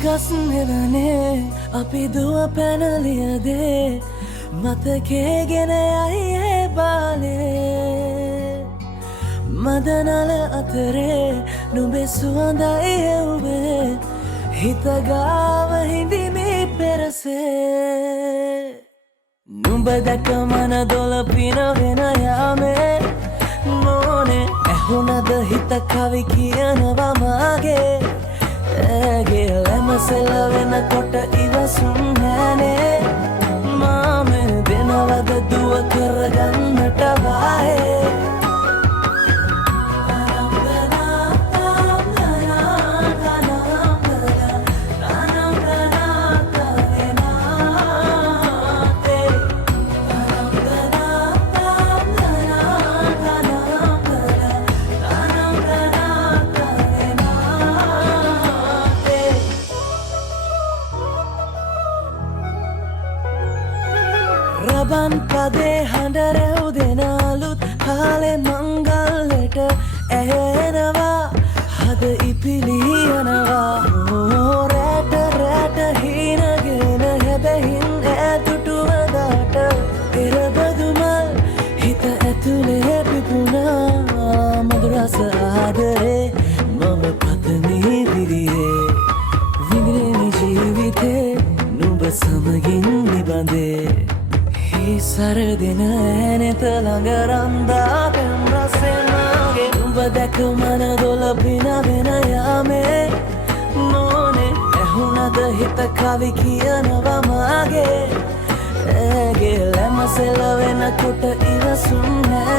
ගස් නෙවනේ අපි දුව පැනලියදේ මතකේ ගෙන යයි ඒ බාලේ මදනල අතරේ නුඹේ සුවඳයි එව්වේ හිතගාව හිඳිමි පෙරසේ නුඹ දැක මන දොළ පිනවෙන යාමේ නෝනේ ඇහුණද හිත කවි කියනවා මාගේ ඇගේ ලැමසෙල වෙනකොට ඉවසුම් නෑනේ මාමේ දෙනවද දුව කරගන්නට වායේ රබන් පදේ හඬ රැව් දෙනාලුත් කාලේ මංගල්ලට ඇහෙනවා හද ඉපිලියනවා රැට රැට හීනගෙන හැබැහින් ඈතුටුවදාට එරබදුමල් හිත ඇතුලේ පිපුණා මధుරස ආදරේ මම පතමි දිරියේ විඳින ජීවිතේ නුඹ සමගින් නිබඳේ සරදින ඇනෙත ළඟ රන්දා පෙම් රසෙනගේ නුඹ දැක මන දොළ පිනවෙන යාමේ නෝනේ ඇහුණද හිත කවි කියනවා මාගේ ඇගේ ලැමසෙල වෙනකොට ඉවසුම් නෑ